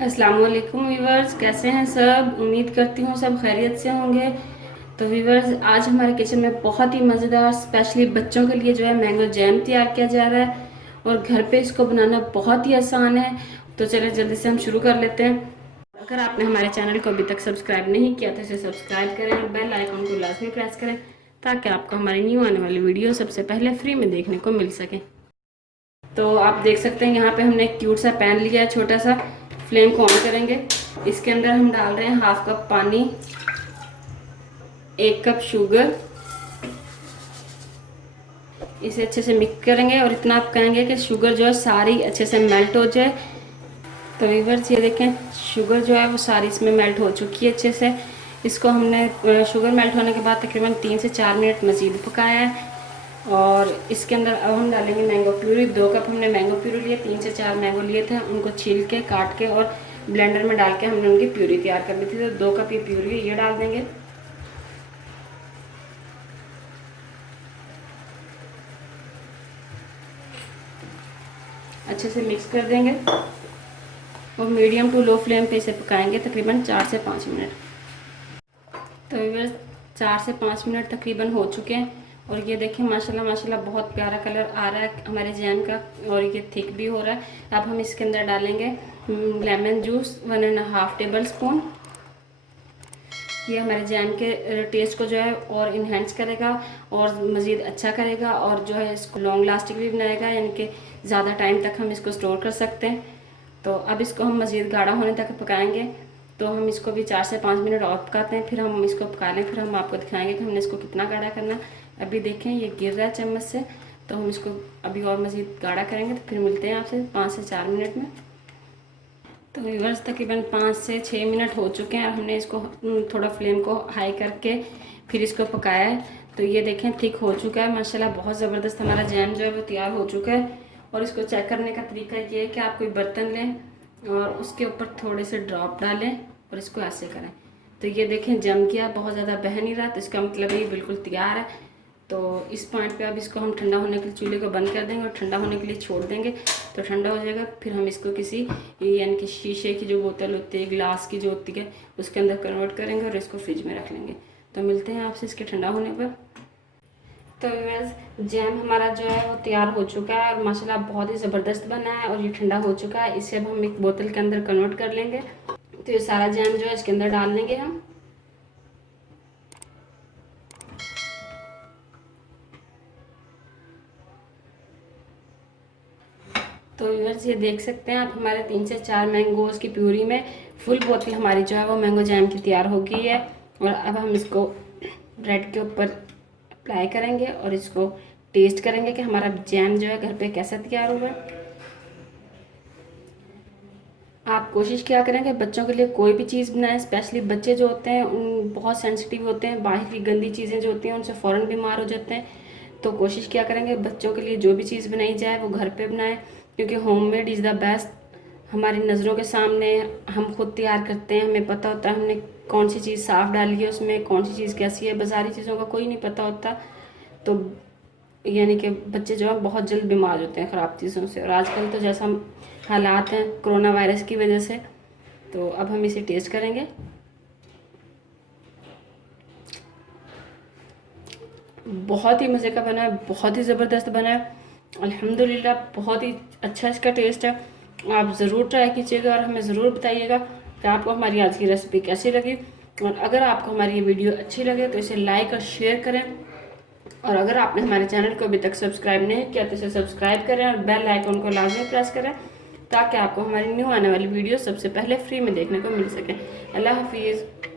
अस्सलाम वालेकुम व्यूवर्स, कैसे हैं सब। उम्मीद करती हूँ सब खैरियत से होंगे। तो व्यूवर्स, आज हमारे किचन में बहुत ही मज़ेदार स्पेशली बच्चों के लिए जो है मैंगो जैम तैयार किया जा रहा है और घर पे इसको बनाना बहुत ही आसान है। तो चलिए जल्दी से हम शुरू कर लेते हैं। अगर आपने हमारे चैनल को अभी तक सब्सक्राइब नहीं किया तो इसे सब्सक्राइब करें और बेल आइकन को लाजमी प्रेस करें ताकि आपको हमारी न्यू आने वाली वीडियो सबसे पहले फ्री में देखने को मिल सके। तो आप देख सकते हैं यहाँ पे हमने एक क्यूट सा पैन लिया है छोटा सा। फ्लेम को ऑन करेंगे। इसके अंदर हम डाल रहे हैं हाफ कप पानी, 1 कप शुगर। इसे अच्छे से मिक्स करेंगे और इतना आप करेंगे कि शुगर जो है सारी अच्छे से मेल्ट हो जाए। तो व्यूअर्स ये देखें, शुगर जो है वो सारी इसमें मेल्ट हो चुकी है अच्छे से। इसको हमने शुगर मेल्ट होने के बाद तकरीबन 3 से 4 मिनट मज़ीद पकाया है। और इसके अंदर अब हम डालेंगे मैंगो प्यूरी। 2 कप हमने मैंगो प्यूरी लिए, 3 से 4 मैंगो लिए थे, उनको छील के काट के और ब्लेंडर में डाल के हमने उनकी प्यूरी तैयार कर ली थी। तो 2 कप ये प्यूरी ये डाल देंगे। अच्छे से मिक्स कर देंगे और मीडियम टू लो फ्लेम पे इसे पकाएंगे तकरीबन 4 से 5 मिनट। तो व्यूअर्स 4 से 5 मिनट तकरीबन हो चुके हैं और ये देखें माशाल्लाह माशाल्लाह बहुत प्यारा कलर आ रहा है हमारे जैम का और ये थिक भी हो रहा है। अब हम इसके अंदर डालेंगे लेमन जूस 1.5 टेबल स्पून। ये हमारे जैम के टेस्ट को जो है और इन्हेंस करेगा और मज़ीद अच्छा करेगा और जो है इसको लॉन्ग लास्टिंग भी बनाएगा, यानी कि ज़्यादा टाइम तक हम इसको स्टोर कर सकते हैं। तो अब इसको हम मज़ीद गाढ़ा होने तक पकाएंगे। तो हम इसको भी 4 से 5 मिनट और पकाते हैं, फिर हम इसको पका लें, फिर हम आपको दिखाएंगे कि हमने इसको कितना गाढ़ा करना है। अभी देखें ये गिर रहा है चम्मच से, तो हम इसको अभी और मज़ीद गाढ़ा करेंगे। तो फिर मिलते हैं आपसे 5 से 4 मिनट में। तो व्यूअर्स तकरीबन 5 से 6 मिनट हो चुके हैं और हमने इसको थोड़ा फ्लेम को हाई करके फिर इसको पकाया है। तो ये देखें थिक हो चुका है माशाल्लाह, बहुत ज़बरदस्त हमारा जैम जो है वो तैयार हो चुका है। और इसको चेक करने का तरीका ये है कि आप कोई बर्तन लें और उसके ऊपर थोड़े से ड्रॉप डालें और इसको ऐसे करें। तो ये देखें जम गया, बहुत ज़्यादा बह नहीं रहा, तो इसका मतलब ये बिल्कुल तैयार है। तो इस पॉइंट पे अब इसको हम ठंडा होने के लिए चूल्हे को बंद कर देंगे और ठंडा होने के लिए छोड़ देंगे। तो ठंडा हो जाएगा, फिर हम इसको किसी यानी कि शीशे की जो बोतल होती है, ग्लास की जो होती है, उसके अंदर कन्वर्ट करेंगे और इसको फ्रिज में रख लेंगे। तो मिलते हैं आपसे इसके ठंडा होने पर। तो व्यूअर्स जैम हमारा जो है वो तैयार हो चुका है और माशाल्लाह बहुत ही ज़बरदस्त बना है और ये ठंडा हो चुका है। इसे अब हम एक बोतल के अंदर कन्वर्ट कर लेंगे। तो ये सारा जैम जो है इसके अंदर डाल लेंगे हम। तो व्यूअर्स ये देख सकते हैं आप, हमारे 3 से 4 मैंगोज़ की प्यूरी में फुल बोतल हमारी जो है वो मैंगो जैम की तैयार हो गई है। और अब हम इसको ब्रेड के ऊपर अप्लाई करेंगे और इसको टेस्ट करेंगे कि हमारा जैम जो है घर पे कैसा तैयार हुआ है। आप कोशिश क्या करें कि बच्चों के लिए कोई भी चीज़ बनाएं, स्पेशली बच्चे जो होते हैं उन बहुत सेंसिटिव होते हैं, बाहर की गंदी चीज़ें जो होती हैं उनसे फ़ौरन बीमार हो जाते हैं। तो कोशिश क्या करेंगे बच्चों के लिए जो भी चीज़ बनाई जाए वो घर पे बनाएं, क्योंकि होममेड इज़ द बेस्ट। हमारी नज़रों के सामने हम खुद तैयार करते हैं, हमें पता होता है हमने कौन सी चीज़ साफ़ डाली है उसमें, कौन सी चीज़ कैसी है। बाज़ारी चीज़ों का कोई नहीं पता होता। तो यानी कि बच्चे जो है बहुत जल्द बीमार होते हैं ख़राब चीज़ों से। और आजकल तो जैसा हालात हैं कोरोना वायरस की वजह से। तो अब हम इसे टेस्ट करेंगे। बहुत ही मज़े का बना है, बहुत ही ज़बरदस्त बना है अल्हम्दुलिल्लाह, बहुत ही अच्छा इसका टेस्ट है। आप ज़रूर ट्राई कीजिएगा और हमें ज़रूर बताइएगा कि आपको हमारी आज की रेसिपी कैसी लगी। और अगर आपको हमारी ये वीडियो अच्छी लगे तो इसे लाइक और शेयर करें। और अगर आपने हमारे चैनल को अभी तक सब्सक्राइब नहीं किया तो इसे सब्सक्राइब करें और बेल आइकन को लाजमी प्रेस करें ताकि आपको हमारी न्यू आने वाली वीडियो सबसे पहले फ्री में देखने को मिल सके। अल्लाह हाफिज़।